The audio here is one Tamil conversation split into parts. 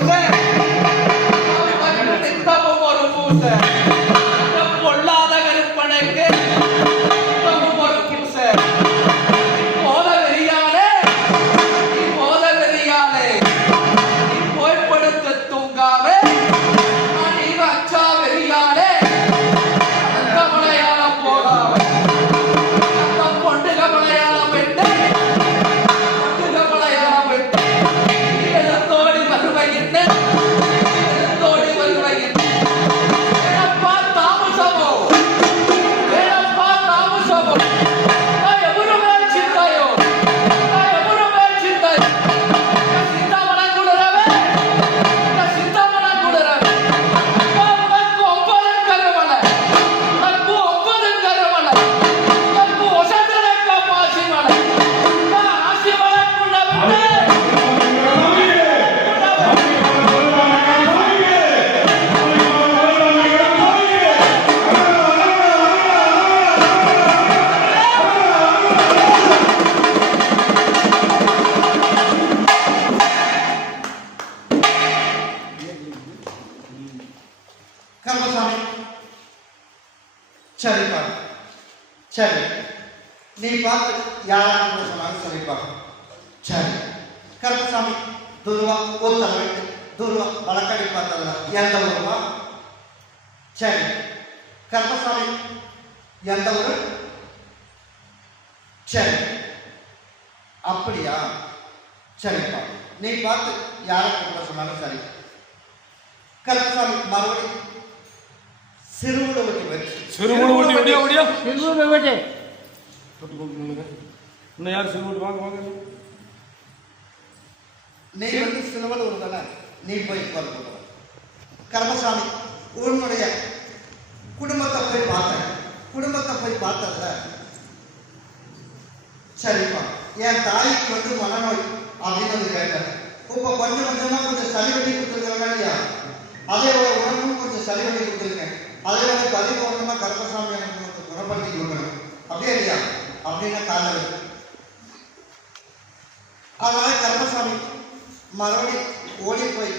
நித்தமும் ஒரு பூசை கண்ணு நித்தமும் ஒரு பூசை கர்மசாமி. சரிப்பா சரி. நீ பார்த்து யாராக சொன்னாங்க சரிப்பா சரி. கர்மசாமி துருவா ஒத்தவன் துருவா வழக்கடி பார்த்ததுல எந்த ஊருமா சரி. கர்மசாமி எந்த ஊரு? சரி. அப்படியா? சரிப்பா நீ பார்த்து யாரை கூப்பிட சொன்னாலும் சரி. கருப்பசாமி மறுபடியும் சிறுவுளவட்டி வச்சு சிறுமுழு ஓட்டி ஓடியா ஓடியா? செல்வ வேட்டை. தொட்டு கொண்டு நில்லுங்க. இன்னும் யார் சிறுமுழு வாங்க வாங்க. நீ வந்து சிறுவலூர் தானே நீ போய் பொறுப்பு கர்மசாமி உன்னுடைய குடும்பத்தை போய் பார்த்தேன். குடும்பத்தை போய் பார்த்ததுல சரிப்பா என் தாய்க்கு வந்து மனநோய் அப்படின்னு வந்து கேட்டேன் இப்போ கொஞ்சம் கொஞ்சமா கொஞ்சம் சளி வெட்டி கொடுத்துருக்காங்க இல்லையா? அதே அதில் எனக்கு அதிக ஒன்றுமா கருப்பசாமி எனக்கு குணப்படுத்தி கொடுக்கணும். அப்படியே இல்லையா? அப்படின்னா காதல். அதனால கருப்பசாமி மறுபடி ஓடி போய்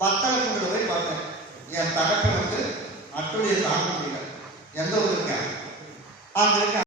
பக்தனை கொண்டு போய் பார்த்தேன். என் தகப்பன் வந்து அட்டுடைய தாங்க முடியல. எந்த ஊருக்கு அந்த